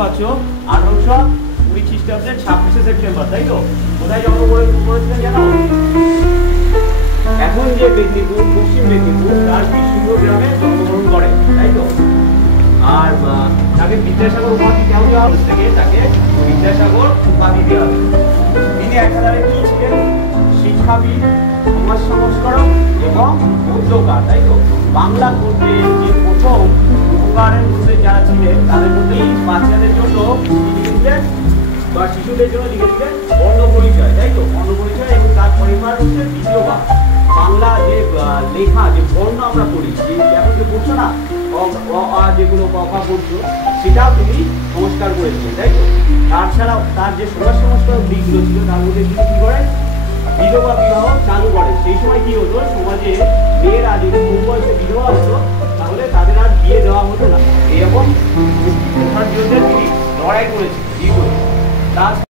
পাচ্ছ 1820 খ্রিস্টাব্দের 26শে সেপ্টেম্বর, তাই তো? কোথায় জন্মগ্রহণ করেছিলেন জানো? এখন যে মেদিনীপুর, পশ্চিম মেদিনীপুর, তার বিষ্ণুপুর গ্রামে জন্মগ্রহণ করেন, তাই তো? আর তাকে বিদ্যাসাগর উপাধি কেমন দেওয়া হচ্ছে? তাকে বিদ্যাসাগর উপাধি দেওয়া হবে। তিনি একাধারে কি ছিলেন? শিক্ষাবিদ, সমাজ সংস্কারক এবং গদ্যকার, তাই তো? বাংলা গদ্যে যে প্রথম উপকারের মধ্যে যারা ছিলেন তাদের মধ্যে বাচ্চাদের জন্য লিখেছিলেন বা শিশুদের জন্য লিখেছিলেন বর্ণ পরিচয়, তাই তো? বর্ণ পরিচয় এবং তার পরিবার হচ্ছে দ্বিতীয় ভাগ। বাংলা যে লেখা, যে বর্ণ আমরা পড়ি, যে এখন যে পড়ছো না যেগুলো কথা পড়ছো, সেটাও তিনি সংস্কার করেছিলেন, তাই তো? তাছাড়াও তার যে সমাজ সংস্কারক দিকগুলো ছিল তার মধ্যে তিনি কি করেন? বিধবা বিবাহ চালু করেন। সেই সময় কি হতো, সমাজে মেয়েরা যদি কম বয়সে বিধবা হতো তাহলে তাদের আর বিয়ে দেওয়া হতো না, এরকম জন্য তিনি লড়াই করেছেন।